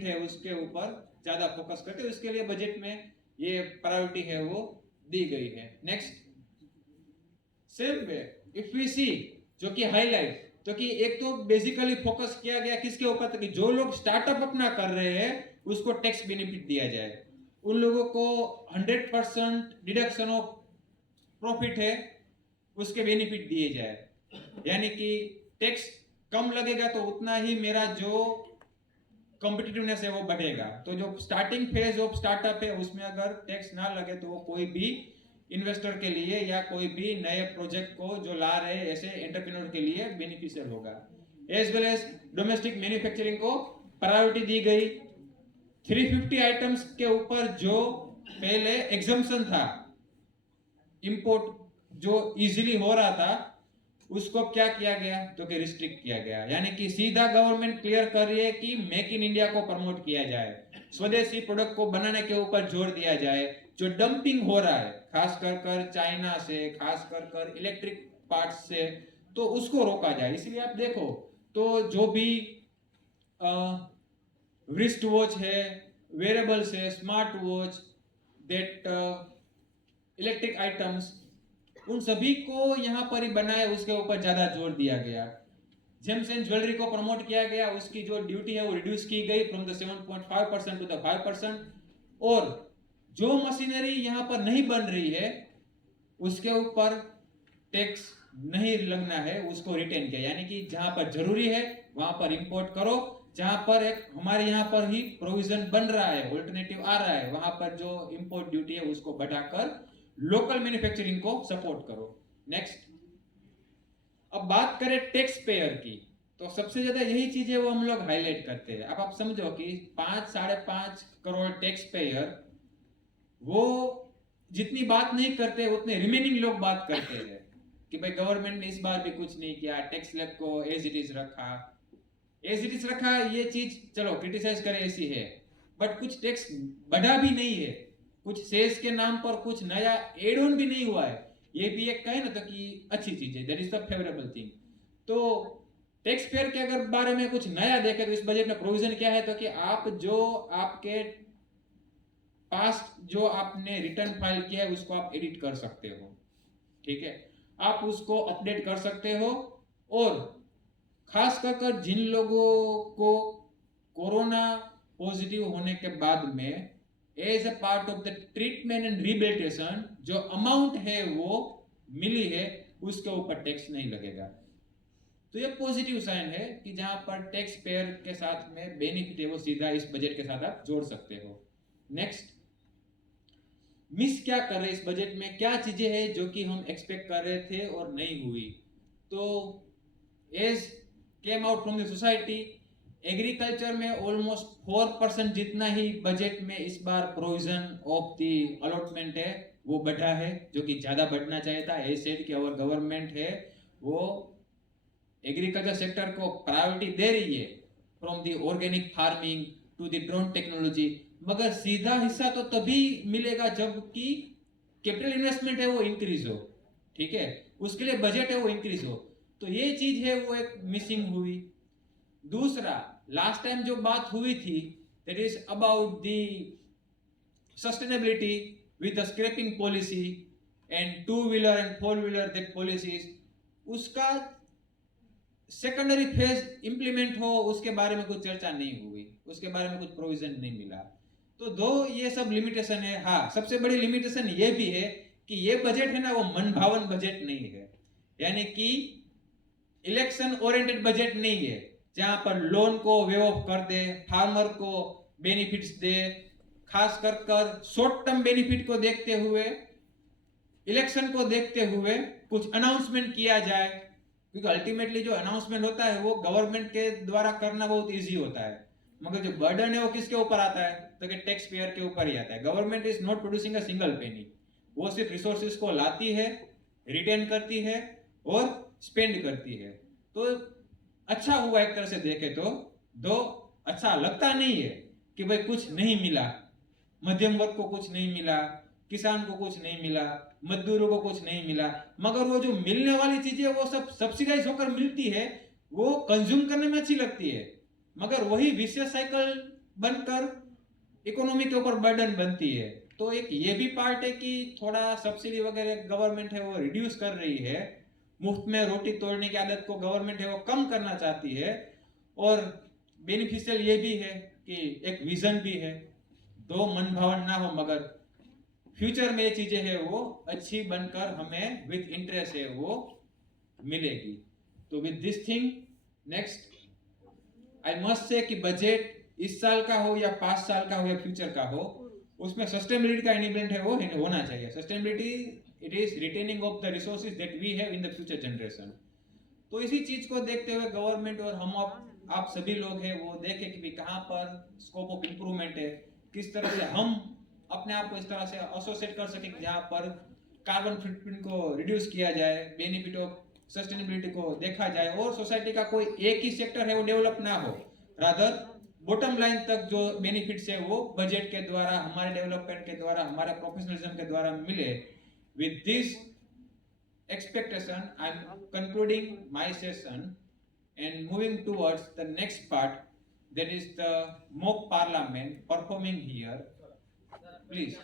है उसके ऊपर ज्यादा फोकस करते हैं, उसके लिए बजट में ये प्रायोरिटी है वो दी गई है। Next, same way if we see, जो कि हाईलाइट, तो कि एक तो बेसिकली फोकस किया गया किसके ऊपर, तो कि जो लोग स्टार्टअप अपना कर रहे हैं उसको टैक्स बेनिफिट दिया जाए, उन लोगों को 100% डिडक्शन ऑफ प्रॉफिट है उसके बेनिफिट दिए जाए, यानी कि टैक्स कम लगेगा तो उतना ही मेरा जो कॉम्पिटिटिवनेस है वो बढ़ेगा। तो जो स्टार्टिंग फेज ऑफ स्टार्टअप है उसमें अगर टैक्स ना लगे तो वो कोई भी इन्वेस्टर के लिए या कोई भी नए प्रोजेक्ट को जो ला रहे हैं ऐसे एंटरप्रेन्योर के लिए बेनिफिशियल होगा। As well as domestic manufacturing को प्रायोरिटी दी गई। 350 आइटम्स के ऊपर जो पहले एग्जम्पशन था, इंपोर्ट जो इजीली हो रहा था, उसको क्या किया गया, तो कि रिस्ट्रिक्ट किया गया, यानी कि सीधा गवर्नमेंट क्लियर कर रही है कि मेक इन इंडिया को प्रमोट किया जाए, स्वदेशी प्रोडक्ट को बनाने के ऊपर जोर दिया जाए। जो डंपिंग हो रहा है खास कर चाइना से, खास कर इलेक्ट्रिक पार्ट्स से, तो उसको रोका जाए। इसलिए आप देखो तो जो भी रिस्ट वॉच है, वेरेबल्स है, smart watch, that electric items, उन सभी को यहाँ पर ही बनाए, उसके ऊपर ज्यादा जोर दिया गया। जेम्स एंड ज्वेलरी को प्रमोट किया गया, उसकी जो ड्यूटी है वो रिड्यूस की गई फ्रॉम द 7.5% टू द 5%। और जो मशीनरी यहाँ पर नहीं बन रही है उसके ऊपर टैक्स नहीं लगना है, उसको रिटेन किया, यानी कि जहां पर जरूरी है वहां पर इंपोर्ट करो, जहां पर एक हमारे यहाँ पर ही प्रोविजन बन रहा है, ऑल्टरनेटिव आ रहा है, वहां पर जो इंपोर्ट ड्यूटी है उसको बढ़ाकर लोकल मैन्युफैक्चरिंग को सपोर्ट करो। नेक्स्ट, अब बात करें टैक्स पेयर की, तो सबसे ज्यादा यही चीजें वो हम लोग हाईलाइट करते हैं। अब आप समझो कि 5-5.5 करोड़ टैक्स पेयर, वो जितनी बात नहीं करते उतने रिमेनिंग लोग बात करते हैं कि भाई गवर्नमेंट ने इस बार भी कुछ नहीं किया, टैक्स स्लैब को एज इट इज रखा, एज इट इज रखा, ये चीज चलो क्रिटिसाइज करें ऐसी है, बट कुछ टैक्स बढ़ा भी नहीं है, कुछ सेस के नाम पर कुछ नया एड ऑन भी नहीं हुआ है, ये भी एक कहे ना तो कि अच्छी चीज है, that is the favourable thing. तो टैक्स पेयर के अगर बारे में कुछ नया देखें तो इस बजट में प्रोविजन क्या है, तो कि आप जो आपके पास्ट जो आपने रिटर्न फाइल किया है उसको आप एडिट कर सकते हो, ठीक है, आप उसको अपडेट कर सकते हो। और खास कर जिन लोगों को कोरोना पॉजिटिव होने के बाद में as a part of the treatment and rehabilitation जो अमाउंट है वो मिली है, उसके ऊपर टैक्स नहीं लगेगा। तो ये पॉजिटिव साइन है कि जहां पर टैक्स पेयर के साथ में बेनिफिट है वो सीधा इस बजट के साथ आप जोड़ सकते हो। नेक्स्ट, मिस क्या कर रहे इस बजट में, क्या चीजें हैं जो कि हम एक्सपेक्ट कर रहे थे और नहीं हुई। तो as came out from the society, agriculture में ऑलमोस्ट 4% जितना ही बजट में इस बार प्रोविजन ऑफ द अलॉटमेंट है वो बढ़ा है, जो कि ज्यादा बढ़ना चाहिए था। एज सेड कि और गवर्नमेंट है वो एग्रीकल्चर सेक्टर को प्रायोरिटी दे रही है, from the organic farming to the drone technology, मगर सीधा हिस्सा तो तभी मिलेगा जबकि कैपिटल इन्वेस्टमेंट है वो इंक्रीज हो, ठीक है, उसके लिए बजट है वो इंक्रीज हो। तो ये चीज है वो एक मिसिंग हुई। दूसरा, लास्ट टाइम जो बात हुई थी that is about the sustainability with the scrapping policy and two wheeler and four wheeler that policies, उसका सेकेंडरी फेज इंप्लीमेंट हो उसके बारे में कुछ चर्चा नहीं हुई, उसके बारे में कुछ प्रोविजन नहीं मिला। तो दो ये सब लिमिटेशन है। हाँ, सबसे बड़ी लिमिटेशन ये भी है कि ये बजट है ना वो मनभावन बजट नहीं है, यानी कि इलेक्शन ओरिएंटेड बजट नहीं है जहां पर लोन को वेव ऑफ कर दे, फार्मर को बेनिफिट्स दे, खास कर शॉर्ट टर्म बेनिफिट को देखते हुए, इलेक्शन को देखते हुए कुछ अनाउंसमेंट किया जाए, क्योंकि अल्टीमेटली जो अनाउंसमेंट होता है वो गवर्नमेंट के द्वारा करना बहुत इजी होता है, मगर जो बर्डन है वो किसके ऊपर आता है, तो कि टैक्स पेयर के ऊपर ही आता है। Government is not producing a single penny, वो सिर्फ रिसोर्सेज को लाती है, रिटेन करती है और स्पेंड करती है। तो अच्छा हुआ एक तरह से देखे तो, दो अच्छा लगता नहीं है कि भाई कुछ नहीं मिला, मध्यम वर्ग को कुछ नहीं मिला, किसान को कुछ नहीं मिला, मजदूरों को कुछ नहीं मिला, मगर वो जो मिलने वाली चीजें वो सब सब्सिडाइज होकर मिलती है, वो कंज्यूम करने में अच्छी लगती है, मगर वही विशियस साइकिल बनकर इकोनॉमी के ऊपर बर्डन बनती है। तो एक ये भी पार्ट है कि थोड़ा सब्सिडी वगैरह गवर्नमेंट है वो रिड्यूस कर रही है, मुफ्त में रोटी तोड़ने की आदत को गवर्नमेंट है वो कम करना चाहती है। और बेनिफिशियल ये भी है कि एक विजन भी है, दो मन भावन ना हो, मगर फ्यूचर में ये चीजें है वो अच्छी बनकर हमें विद इंटरेस्ट है वो मिलेगी। तो with this thing next I must say कि बजट इस साल का हो या 5 साल का हो या फ्यूचर का हो, उसमें सस्टेनेबिलिटी का एलिमेंट है वो होना चाहिए। Sustainability it is retaining of the resources that we have in the future generation. तो इसी चीज को देखते हुए गवर्नमेंट और हम आप सभी लोग हैं वो देखें कि कहाँ पर स्कोप ऑफ इंप्रूवमेंट है, किस तरह से हम अपने आप को इस तरह से एसोसिएट कर सकें जहाँ पर कार्बन फुटप्रिंट को रिड्यूस किया जाए, बेनिफिट ऑफ सस्टेनेबिलिटी को देखा जाए और सोसाइटी का कोई एक ही सेक्टर है वो डेवलप ना हो, रादर बॉटम लाइन तक जो बेनिफिट्स है वो बजट के द्वारा, हमारे डेवलपमेंट के द्वारा, हमारे प्रोफेशनलिज्म के द्वारा मिले। With this expectation I'm concluding my session and moving towards the next part, that is the mock parliament performing here. Please.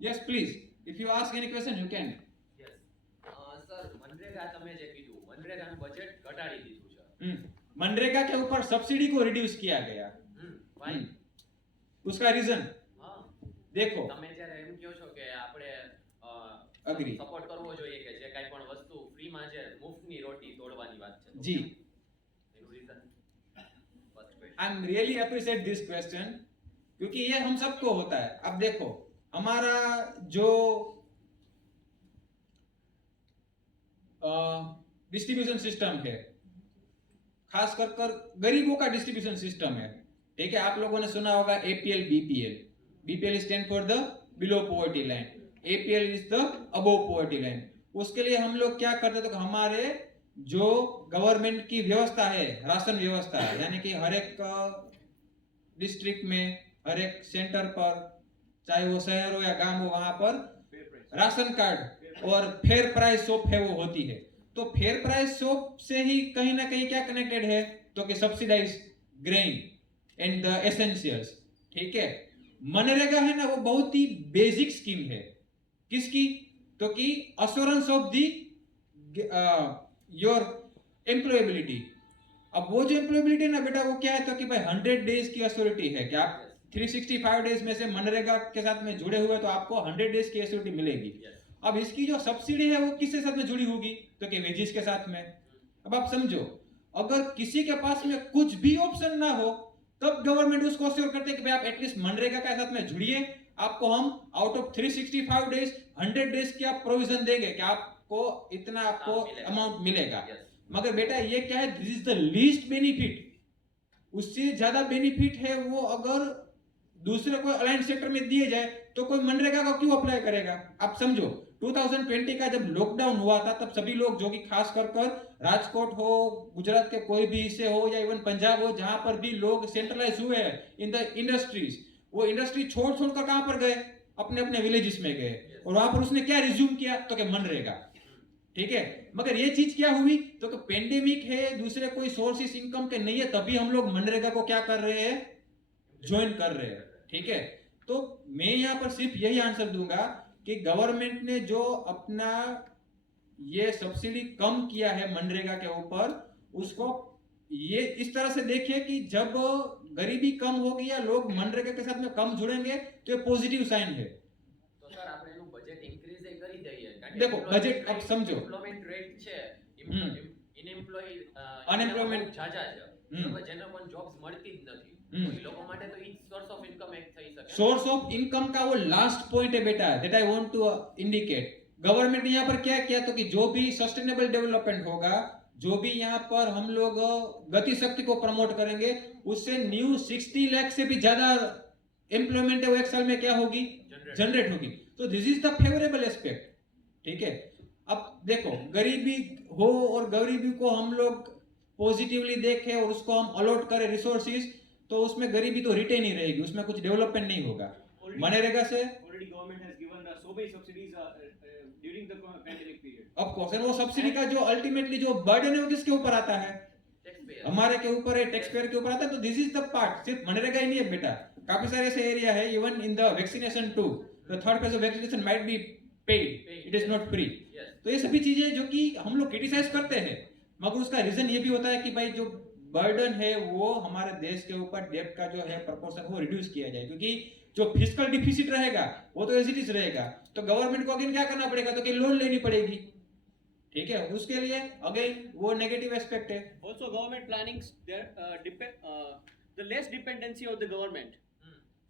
Yes, please, if you ask any question you can. Yes. Sir, MNREGA તમે જે કીધું, मनरेगाનું budget ઘટાડી દીધું છે। मनरेगा के ऊपर subsidy को reduce किया गया। फाइन। उसका रीजन हाँ देखो, તમે જ્યારે એમ કહો છો કે આપણે અગ્રી સપોર્ટ કરવો જોઈએ કે જે કાઈ પણ વસ્તુ ફ્રીમાં છે મુફ્તની રોટી તોડવાની વાત છે जी, એનું reason first question. I am really appreciate this question क्योंकि ये हम सबको होता है। अब देखो हमारा जो डिस्ट्रीब्यूशन सिस्टम है, खास कर गरीबों का डिस्ट्रीब्यूशन सिस्टम है, ठीक है। आप लोगों ने सुना होगा APL BPL. BPL stand for the below poverty line, APL is the above poverty line. उसके लिए हम लोग क्या करते थे, हमारे जो गवर्नमेंट की व्यवस्था है, राशन व्यवस्था है, यानी कि हर एक डिस्ट्रिक्ट में, हर एक सेंटर पर, चाहे वो शहर हो या गांव हो, वहां पर राशन कार्ड और फेयर प्राइस शॉप है वो होती है। तो फेयर प्राइस शॉप से ही कहीं ना कहीं क्या कनेक्टेड है, तो कि subsidize grain and the essentials, ठीक है। मनरेगा है ना वो बहुत ही बेसिक स्कीम है, किसकी, तो कि assurance of the your employability. अब वो जो एम्प्लॉयबिलिटी ना बेटा वो क्या है, तो कि भाई 100 डेज की अश्योरिटी है कि आप 365 डेज में से मनरेगा के साथ में जुड़े हुए तो आपको 100 डेज की अश्योरिटी मिलेगी। अब इसकी जो सब्सिडी है वो किसके साथ में जुड़ी होगी, तो कि वेजेस के साथ में। अब आप समझो, अगर किसी के पास में कुछ भी ऑप्शन ना हो तब गवर्नमेंट उसको अश्योर करते हैं कि भाई आप एटलीस्ट मनरेगा के साथ में जुड़िए, आपको हम आउट ऑफ 365 डेज 100 डेज की आप प्रोविजन देंगे कि आपको इतना आपको अमाउंट मिलेगा। मगर बेटा ये क्या है, this is the least benefit. उससे ज्यादा बेनिफिट है वो अगर दूसरे कोई अलाइन सेक्टर में दिए जाए तो कोई मनरेगा का क्यों अप्लाई करेगा। आप समझो 2020 का जब लॉकडाउन हुआ था तब सभी लोग जो कि खास कर राजकोट हो, गुजरात के कोई भी हिस्से हो या इवन पंजाब हो, जहां पर भी लोग सेंट्रलाइज हुए हैं इन द इंडस्ट्रीज, वो इंडस्ट्री छोड़कर कहां पर गए, अपने अपने विलेजेस में गए। और वहां पर उसने क्या रिज्यूम किया, तो कि मनरेगा, ठीक है। मगर ये चीज क्या हुई, तो कि पेंडेमिक है, दूसरे कोई सोर्सेस इनकम के नहीं है, तभी हम लोग मनरेगा को क्या कर रहे हैं, ज्वाइन कर रहे हैं, ठीक है। तो मैं यहां पर सिर्फ यही आंसर दूंगा कि गवर्नमेंट ने जो अपना ये सब्सिडी कम किया है मनरेगा के ऊपर, उसको ये इस तरह से देखिए कि जब गरीबी कम होगी या लोग मनरेगा के साथ में कम जुड़ेंगे तो ये पॉजिटिव साइन है। तो सर આપણે એનું બજેટ ઇન્ક્રીઝ કરી દઈએ કારણ देखो बजट अब समझो એમ્પ્લોયમેન્ટ રેટ છે, અનએમ્પ્લોયમેન્ટ જાજા છે, બરાબર, જેને પણ જોબ્સ મળતી જ નથી, તો એ લોકો માટે તો ઈ સોર્સ ઓફ ઇન્કમ એક થઈ શકે। सोर्स ऑफ इनकम का वो लास्ट पॉइंट है बेटा, that I want to indicate. Government ने यहाँ पर क्या किया, तो कि जो भी सस्टेनेबल डेवलपमेंट होगा, जो भी यहाँ पर हम लोग गति शक्ति को प्रमोट करेंगे, उससे न्यू 60 लाख से भी ज्यादा एम्प्लॉयमेंट है वो एक साल में क्या होगी, जनरेट होगी। तो this is the favourable aspect, ठीक है। अब देखो गरीबी हो और गरीबी को हम लोग पॉजिटिवली देखें और उसको हम अलॉट करें रिसोर्सेज, तो उसमें गरीबी तो रिटेन ही रहेगी, उसमें कुछ डेवलपमेंट नहीं होगा। मनरेगा से already government has given so many subsidies during the pandemic period. Of course, वो सब्सिडी का जो अल्टीमेटली जो बर्डन है वो किसके ऊपर आता है, Yes. हमारे के ऊपर है, टैक्स पेयर के ऊपर आता है। तो दिस इज द पार्ट, सिर्फ मनरेगा ही नहीं है बेटा, काफी सारे ऐसे एरिया है, even in the vaccination too, the third phase of vaccination might be paid, it is not free. Yes. तो ये सभी चीजें जो कि हम लोग क्रिटिसाइज करते हैं, मगर उसका रीजन ये भी होता है कि भाई जो बर्डन है वो हमारे देश के ऊपर डेब्ट का जो है प्रोपोर्शन वो रिड्यूस किया जाए, क्योंकि जो फिस्कल डिफिसिट रहेगा वो तो एज इट इज रहेगा। तो गवर्नमेंट को अगेन क्या करना पड़ेगा, तो कि लोन लेनी पड़ेगी, ठीक है, उसके लिए अगेन वो नेगेटिव एस्पेक्ट है। Also, government planning, the less dependency of the government.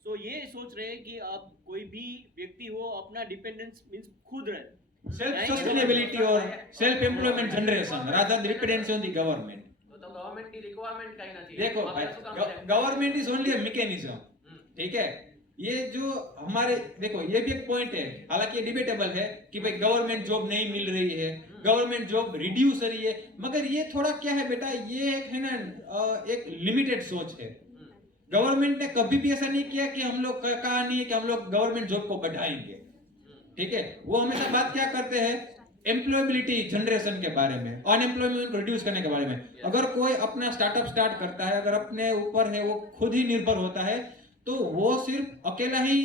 So ये सोच रहे हैं कि आप कोई भी व्यक्ति हो अपना डिपेंडेंस मींस खुद रहे, सेल्फ सस्टेनेबिलिटी और self employment generation rather than dependency on the government. તો ગવર્નમેન્ટની રિક્વાયરમેન્ટ કાઈ નથી। देखो આપણે શું કામ કરે? Government is only a mechanism, ठीक है। ये जो हमारे देखो ये भी एक पॉइंट है, हालांकि ये डिबेटेबल है कि भाई गवर्नमेंट जॉब नहीं मिल रही है, गवर्नमेंट जॉब रिड्यूस हो रही है, मगर ये थोड़ा क्या है बेटा, ये एक है ना एक लिमिटेड सोच है। गवर्नमेंट ने कभी भी ऐसा नहीं किया कि हम लोग कहा नहीं है कि हम लोग गवर्नमेंट जॉब को बढ़ाएंगे, ठीक है। वो हमेशा बात क्या करते हैं, एम्प्लॉयबिलिटी जनरेशन के बारे में, अनएम्प्लॉयमेंट रिड्यूस करने के बारे में। अगर कोई अपना स्टार्टअप स्टार्ट करता है, अगर अपने ऊपर है वो खुद ही निर्भर होता है, तो वो सिर्फ अकेला ही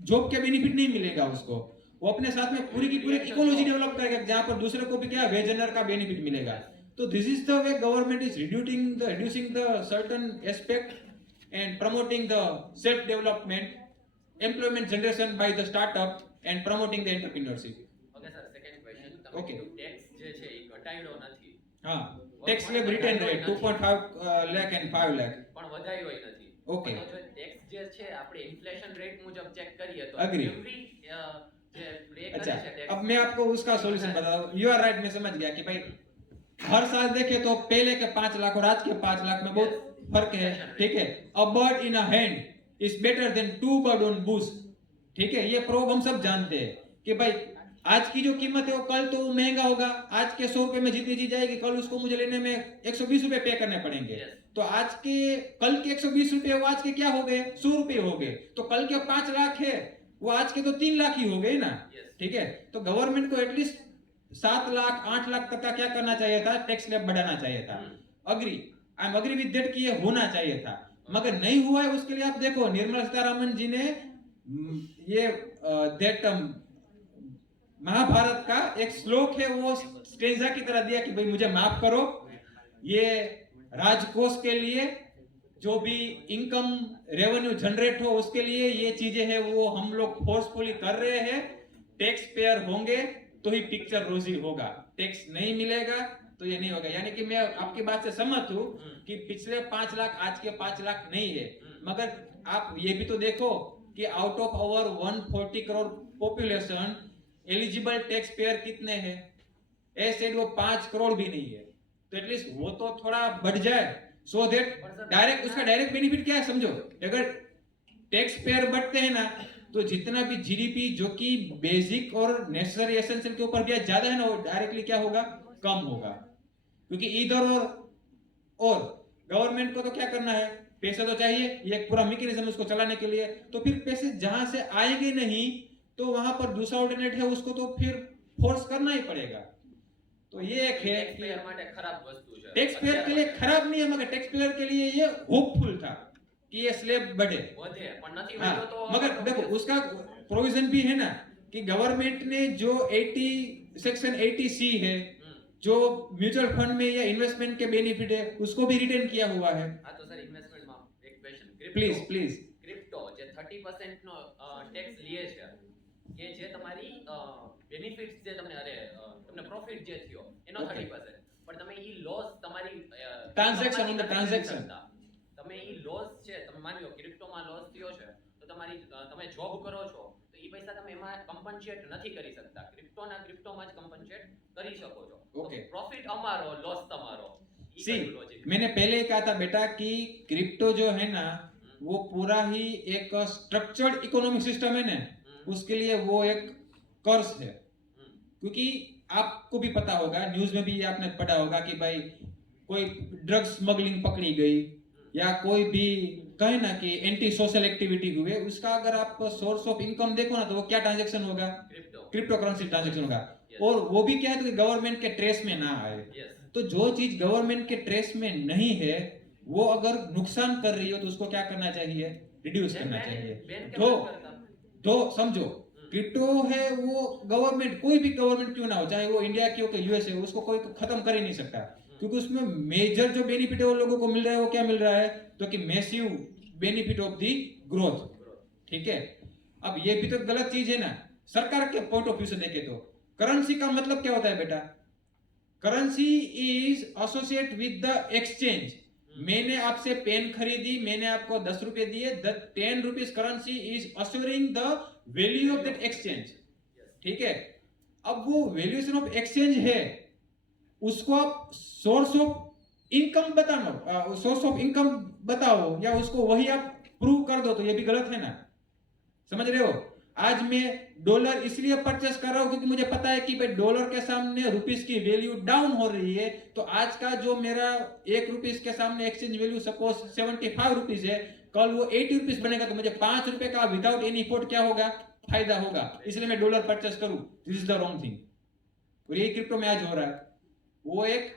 जॉब के बेनिफिट नहीं मिलेगा उसको, वो अपने साथ में पूरी की पूरी इकोलॉजी डेवलप करेगा जहां पर दूसरे को भी क्या वेज अर्नर का बेनिफिट मिलेगा। तो this is the way government is reducing the certain aspect and promoting the self development, employment generation by the startup and promoting the entrepreneurship. Okay sir, second question, તમે Okay. કીધું tax જે છે એ ઘટાડ્યો નથી, हाँ, tax slab return rate 2.5 lakh and 5 lakh. પણ વધાર્યોય નથી। Okay. તો જો ટેક્સ જે છે આપણે ઇન્ફ્લેશન રેટ મુજબ ચેક કરીએ તો Agree. એવરી જે પ્લે अच्छा, કરે છે अब tax, मैं आपको उसका सॉल्यूशन बता रहा हूँ। यू आर राइट, मैं समझ गया कि भाई हर साल देखे तो पहले के 5 लाख और आज के 5 लाख में बहुत फर्क है, ठीक है। A bird in a hand is better than 2 bird on Bush, ठीक है। ये प्रोब हम सब जानते हैं कि भाई आज की जो कीमत है वो कल तो महंगा होगा, आज के 100 रुपए में जितनी चीज जाएगी कल उसको मुझे लेने में 120 रुपए पे करने पड़ेंगे। Yes. तो आज के कल के 120 रुपए वो आज के क्या हो गए, 100 रुपए हो गए। तो कल के 5 लाख है वो आज के तो 3 लाख ही हो गए ना, Yes. ठीक है। तो गवर्नमेंट को एटलीस्ट 7 लाख 8 लाख तक का क्या करना चाहिए था, टैक्स स्लैब बढ़ाना चाहिए था। Agree, I am agree with that कि ये होना चाहिए था, मगर नहीं हुआ है। उसके लिए आप देखो निर्मला सीतारमण जी ने ये दैट महाभारत का एक श्लोक है वो स्टेंजा की तरह दिया कि भाई मुझे माफ करो, ये राजकोष के लिए जो भी इनकम रेवेन्यू जनरेट हो उसके लिए ये चीजें हैं वो हम लोग फोर्सफुली कर रहे हैं। टैक्स पेयर होंगे तो ही पिक्चर रोजी होगा, टैक्स नहीं मिलेगा तो ये नहीं होगा। यानी कि मैं आपकी बात से सहमत हूँ कि पिछले 5 लाख आज के 5 लाख नहीं है, मगर आप ये भी तो देखो कि out of our 140 crore population eligible tax payer कितने हैं, ऐसे वो 5 करोड़ भी नहीं है। तो एटलीस्ट वो तो थोड़ा बढ़ जाए, सो दैट डायरेक्ट उसका डायरेक्ट बेनिफिट क्या है समझो। अगर टैक्स पेयर बढ़ते हैं ना तो जितना भी जीडीपी जो कि बेसिक और नेसेसरी एसेंशियल के ऊपर भी ज्यादा है ना वो डायरेक्टली क्या होगा, कम होगा। क्योंकि इधर और गवर्नमेंट को तो क्या करना है, पैसे तो चाहिए, ये एक पूरा मैकेनिज्म उसको चलाने के लिए। तो फिर पैसे जहां से आएंगे नहीं तो वहां पर दूसरा ऑल्टरनेट है उसको तो फिर फोर्स करना ही पड़ेगा। तो ये एक है tax payer માટે ખરાબ વસ્તુ છે। टैक्स पेयर के लिए खराब नहीं है, मगर टैक्स पेयर के लिए ये होपफुल था कि ये स्लैब बढ़े। વધે પણ નથી हाँ, વધ્યો તો मगर देखो उसका प्रोविजन भी है ना कि गवर्नमेंट ने जो 80 सेक्शन 80C है जो म्यूचुअल फंड में या इन्वेस्टमेंट के बेनिफिट है उसको भी रिटेन किया हुआ है। હા તો સર ઇન્વેસ્ટમેન્ટ માં એક ક્વેશ્ચન, प्लीज ક્રિપ્ટો જે 30% નો ટેક્સ લે છે કે જે તમારી બેનિફિટ્સ જે તમને તમને પ્રોફિટ જે થયો એનો Okay. 30%, પણ તમે ઈ લોસ તમારી Transaction on the નથી transaction. કરી શકતા। તમે ઈ લોસ છે, તમે માની લો ક્રિપ્ટોમાં લોસ થયો છે તો તમારી તમે જોબ કરો છો તો ઈ પૈસા તમે એમાં કમ્પન્સેટ નથી કરી શકતા, ક્રિપ્ટોમાં જ કમ્પન્સેટ કરી શકો છો। Okay. પ્રોફિટ અમારો, લોસ તમારો, ઈ सी કયું logic? मैंने पहले ही कहा था बेटा कि क्रिप्टो जो है ना वो पूरा ही एक स्ट्रक्चर्ड इकोनॉमिक सिस्टम है ना, उसके लिए वो एक कर्ज है। क्योंकि आपको भी पता होगा, न्यूज में भी ये आपने पढ़ा होगा कि भाई कोई ड्रग स्मगलिंग पकड़ी गई या कोई भी कहे ना कि एंटी सोशल एक्टिविटी हुए, उसका अगर आप सोर्स ऑफ इनकम देखो ना तो वो क्या ट्रांजैक्शन होगा, ક્રિપ્ટો। क्रिप्टो करेंसी ट्रांजैक्शन होगा। Yes. और वो भी क्या है तो गवर्नमेंट के ट्रेस में ना आए। Yes. तो जो चीज गवर्नमेंट के ट्रेस में नहीं है वो अगर नुकसान कर रही हो तो उसको क्या करना चाहिए, रिड्यूस करना चाहिए। बैन जो क्या बात करता? तो समझो क्रिप्टो है वो गवर्नमेंट, कोई भी गवर्नमेंट क्यों ना हो, चाहे वो इंडिया की हो कि यूएस है, उसको कोई खत्म कर ही नहीं सकता, क्योंकि उसमें मेजर जो बेनिफिट है वो लोगों को मिल रहा है, वो क्या मिल रहा है, तो कि massive benefit of the growth. ठीक है, अब ये भी तो गलत चीज है ना, सरकार के पॉइंट ऑफ व्यू से देखे तो करेंसी का मतलब क्या होता है बेटा, currency is associate with the exchange. मैंने आपसे पेन खरीदी, मैंने आपको 10 रुपए दिए, 10 rupees currency is assuring the value of that exchange. ठीक है, अब वो वैल्यूएशन ऑफ एक्सचेंज है, उसको आप सोर्स ऑफ इनकम बताओ, सोर्स ऑफ इनकम बताओ, या उसको वही आप प्रूव कर दो, तो ये भी गलत है ना। समझ रहे हो, आज मैं डॉलर इसलिए परचेस कर रहा हूं क्योंकि मुझे पता है कि भाई डॉलर के सामने रुपीस की वैल्यू डाउन हो रही है, तो आज का जो मेरा 1 रुपीस के सामने एक्सचेंज वैल्यू सपोज 75 रुपीस है, कल वो 80 रुपीस बनेगा, तो मुझे 5 रुपए का विदाउट एनी इफोर्ट क्या होगा, फायदा होगा, इसलिए मैं डॉलर परचेस करूं। This is the wrong thing, और ये क्रिप्टो में आज हो रहा है। वो एक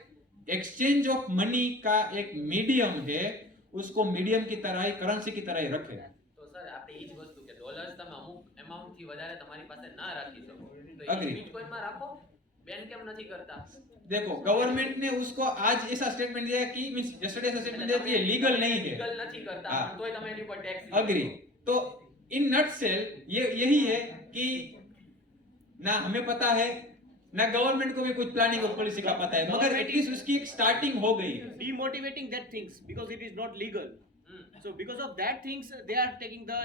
एक्सचेंज ऑफ मनी का एक मीडियम है, उसको मीडियम की तरह ही, करेंसी की तरह ही रखे। તો સર આપણે એ જ વસ્તુ કે ડોલર્સ તમે અમુક એમાઉન્ટ થી વધારે તમારી પાસે ના રાખી શકો, તો એ Agree. બિટકોઈન માં રાખો, બેન કેમ નથી કરતા? देखो गवर्नमेंट ने उसको आज ऐसा स्टेटमेंट दिया कि मींस यस्टरडे ऐसा स्टेटमेंट दिया कि ये लीगल नहीं है, લીગલ નથી કરતા हाँ. પણ તોય તમે એની ઉપર ટેક્સ अग्री। तो इन नटसेल ये यही है कि ना हमें पता है, ना गवर्नमेंट को भी कुछ प्लानिंग और पॉलिसी का पता है, मगर एटलीस्ट उसकी एक स्टार्टिंग हो गई है। Demotivating that things because it is not legal. So because of that things they are taking the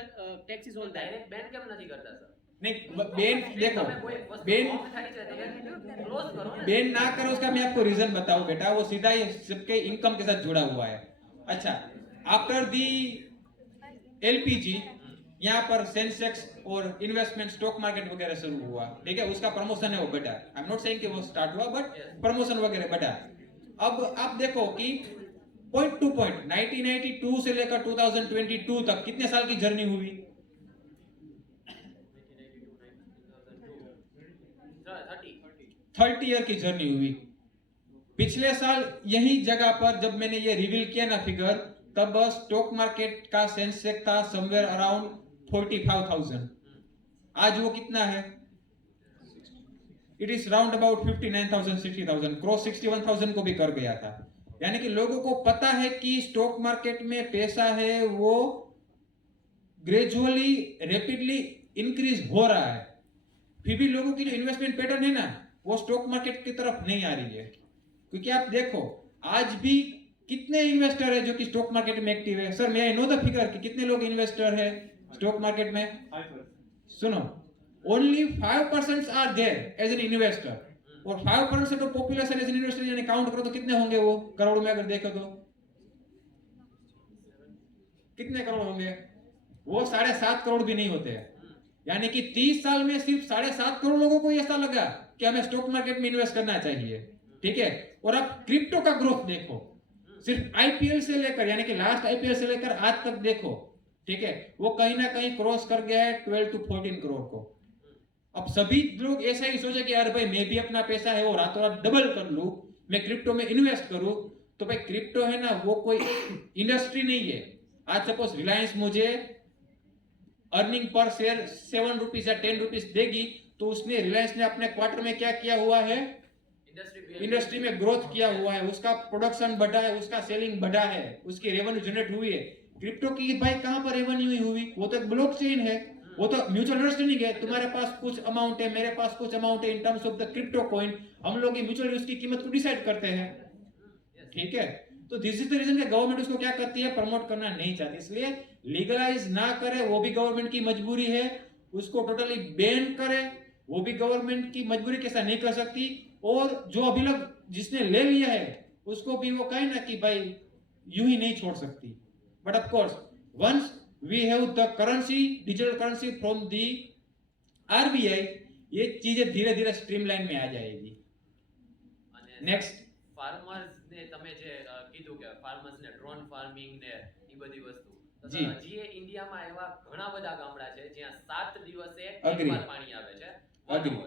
taxes on that. Direct બેન કેમ નથી કરતા સર? नहीं बेन देखो, તમે કોઈ વસ્તુ बेन wrong થાય છે તો એને ક્લોઝ કરો ને। बेन ना करो, उसका मैं आपको रीजन बताऊं बेटा, वो सीधा ही सबके इनकम के साथ जुड़ा हुआ है। अच्छा, आफ्टर दी एलपीजी यहाँ पर सेंसेक्स और इन्वेस्टमेंट स्टॉक मार्केट वगैरह शुरू हुआ, ठीक है, उसका प्रमोशन है वो बढ़ा। आई एम नॉट सेइंग कि वो स्टार्ट हुआ, बट प्रमोशन वगैरह बढ़ा। अब आप देखो कि पॉइंट टू पॉइंट 1992 से लेकर 2022 तक कितने साल की जर्नी हुई? 30 ईयर की जर्नी हुई। पिछले साल यही जगह पर जब मैंने ये रिवील किया ना फिगर, तब स्टॉक मार्केट का सेंसेक्स था समवेयर अराउंड 45,000। आज वो कितना है? It is round about 59,000 60,000, cross 61,000 को भी कर गया था। यानी कि लोगों को पता है कि स्टॉक मार्केट में पैसा है वो ग्रेजुअली रैपिडली इंक्रीज हो रहा है, फिर भी लोगों की जो इन्वेस्टमेंट पैटर्न है ना वो स्टॉक मार्केट की तरफ नहीं आ रही है। क्योंकि आप देखो आज भी कितने इन्वेस्टर है जो कि स्टॉक मार्केट में एक्टिव है। सर मैं नो द फिगर कि कितने लोग इन्वेस्टर है स्टॉक मार्केट में? सुनो, only 5% are there as an investor, और 5% of population as an investor, यानी काउंट करो तो कितने होंगे वो करोड़ में, अगर देखो तो कितने करोड़ होंगे? वो 7.5 करोड़ भी नहीं होते हैं। यानी कि 30 साल में सिर्फ 7.5 करोड़ लोगों को ऐसा लगा कि हमें स्टॉक मार्केट में इन्वेस्ट करना चाहिए। ठीक है, और अब क्रिप्टो का ग्रोथ देखो, सिर्फ आईपीएल से लेकर, यानी कि लास्ट आईपीएल से लेकर आज तक देखो, ठीक है, वो कहीं ना कहीं क्रॉस कर गया है 12 to 14 करोड़ को। अब सभी लोग ऐसा ही सोचे कि यार भाई मैं भी अपना पैसा है वो रातों रात डबल कर लूं, मैं क्रिप्टो में इन्वेस्ट करूं। तो भाई क्रिप्टो है ना वो कोई इंडस्ट्री नहीं है। आज सपोज रिलायंस मुझे अर्निंग पर शेयर 7 रुपीज या 10 रुपीज देगी, तो उसने रिलायंस ने अपने क्वार्टर में क्या किया हुआ है? इंडस्ट्री में ग्रोथ किया हुआ है, उसका प्रोडक्शन बढ़ा है, उसका सेलिंग बढ़ा है, उसकी रेवेन्यू जनरेट हुई है। क्रिप्टो की भाई कहां पर रेवेन्यू हुई? वो तो एक ब्लॉकचेन है, वो तो म्यूचुअल अंडरस्टैंडिंग है, तुम्हारे पास कुछ अमाउंट है, मेरे पास कुछ अमाउंट है, in terms of the crypto coin हम लोग म्यूचुअल उसकी कीमत को डिसाइड करते हैं। ठीक है, तो दिस इज द रीजन कि गवर्नमेंट उसको क्या करती है, प्रमोट करना नहीं चाहती, इसलिए लीगलाइज ना करे वो भी गवर्नमेंट की मजबूरी है, उसको टोटली बैन करे वो भी गवर्नमेंट की मजबूरी के साथ नहीं कर सकती, और जो अभी लोग जिसने ले लिया है उसको भी वो कहे ना कि भाई यूं ही नहीं छोड़ सकती। But of course once we have the currency, digital currency from the RBI, ये चीजें धीरे धीरे स्ट्रीमलाइन में आ जाएगी। नेक्स्ट, फार्मर्स ने તમે જે કીધું કે ફાર્મર્સ ને ડ્રોન ફાર્મિંગ ને ઈ બધી વસ્તુ, તો જી. હજી ઇન્ડિયામાં એવા ઘણા બધા ગામડા છે જ્યાં 7 દિવસે Agree. એકવાર પાણી આવે છે। Agree.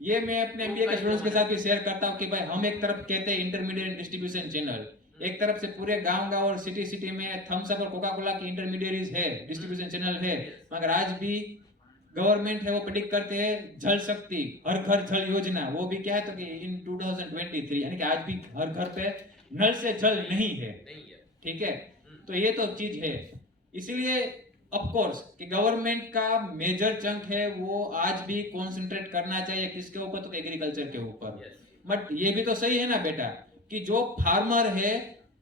ये मैं अपने एमबीए के स्टूडेंट्स के साथ भी शेयर करता हूँ कि भाई हम एक तरफ कहते हैं इंटरमीडिएट डिस्ट्रीब्यूशन चैनल, एक तरफ से पूरे गांव और सिटी में थम्स अप और कोका कोला की इंटरमीडिएरीज है, डिस्ट्रीब्यूशन चैनल है, मगर आज भी गवर्नमेंट है वो प्रेडिक्ट करते हैं जल शक्ति हर घर जल योजना, वो भी क्या है तो कि इन 2023 यानी कि आज भी हर घर पे नल से जल नहीं है, नहीं है। ठीक है। तो ये तो चीज है, इसीलिए ऑफ कोर्स कि गवर्नमेंट का मेजर चंक है वो आज भी कॉन्सेंट्रेट करना चाहिए किसके ऊपर, तो एग्रीकल्चर के ऊपर। Yes. बट ये भी तो सही है ना बेटा कि जो फार्मर है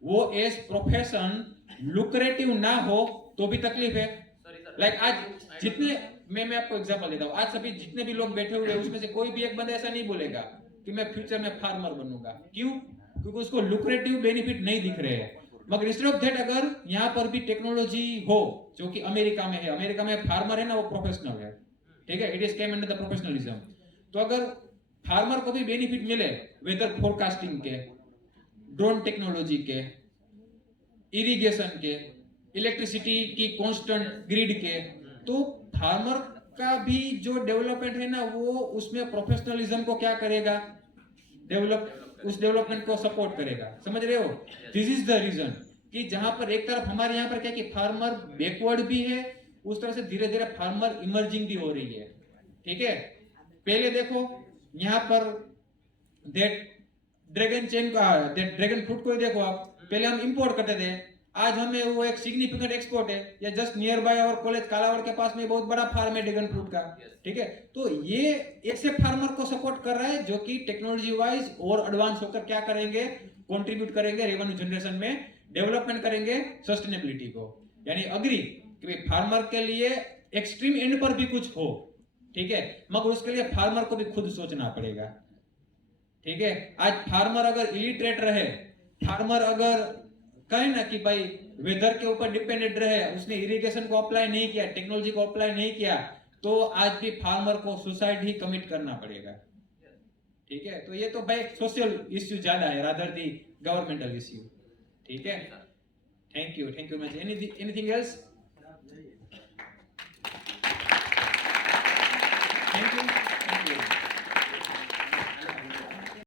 वो एज प्रोफेशन लुक्रेटिव ना हो तो भी तकलीफ है। Sorry, sir. लाइक आज जितने मैं आपको एग्जांपल देता हूँ, आज सभी जितने भी लोग बैठे हुए हैं उसमें से कोई भी एक बंदा ऐसा नहीं बोलेगा कि मैं फ्यूचर में फार्मर बनूंगा। क्यों? क्योंकि उसको लुक्रेटिव बेनिफिट नहीं दिख रहे हैं। मगर इंस्टेड ऑफ दैट अगर यहाँ पर भी टेक्नोलॉजी हो जो कि अमेरिका में है, अमेरिका में फार्मर है ना वो प्रोफेशनल है, ठीक है, it is came under the professionalism. तो अगर फार्मर को भी बेनिफिट मिले वेदर फोरकास्टिंग के, ड्रोन टेक्नोलॉजी के, इरिगेशन के, इलेक्ट्रिसिटी की कांस्टेंट ग्रिड के, तो फार्मर का भी जो डेवलपमेंट है ना वो उसमें प्रोफेशनलिज्म को क्या करेगा, उस डेवलपमेंट को सपोर्ट करेगा। समझ रहे हो? दिस इज द रीजन कि जहां पर एक तरफ हमारे यहाँ पर क्या कि फार्मर बैकवर्ड भी है, उस तरह से धीरे धीरे फार्मर इमर्जिंग भी हो रही है, ठीक है। पहले देखो यहाँ पर ड्रैगन फ्रूट को ही देखो आप, पहले हम इंपोर्ट करते थे, आज हमें वो एक सिग्निफिकेंट एक्सपोर्ट है। या जस्ट नियर बाय और कॉलेज कालावड़ के पास में बहुत बड़ा फार्म है ड्रैगन फ्रूट का, ठीक है। तो ये ऐसे फार्मर को सपोर्ट कर रहा है जो कि टेक्नोलॉजी वाइज और एडवांस होकर क्या करेंगे, कंट्रीब्यूट करेंगे रेवेन्यू जनरेशन में, डेवलपमेंट करेंगे सस्टेनेबिलिटी को। यानी अग्री कि भाई फार्मर के लिए एक्सट्रीम एंड पर भी कुछ हो, ठीक है, मगर उसके लिए फार्मर को भी खुद सोचना पड़ेगा, ठीक है। आज फार्मर अगर इलिटरेट रहे, फार्मर अगर कहे ना कि भाई वेदर के ऊपर डिपेंडेंट रहे, उसने इरिगेशन को अप्लाई नहीं किया, टेक्नोलॉजी को अप्लाई नहीं किया, तो आज भी फार्मर को सुसाइड ही कमिट करना पड़ेगा, ठीक है। तो ये तो भाई सोशल इश्यू ज्यादा है रादर दी गवर्नमेंटल इश्यू, ठीक है। Thank you much. Anything else?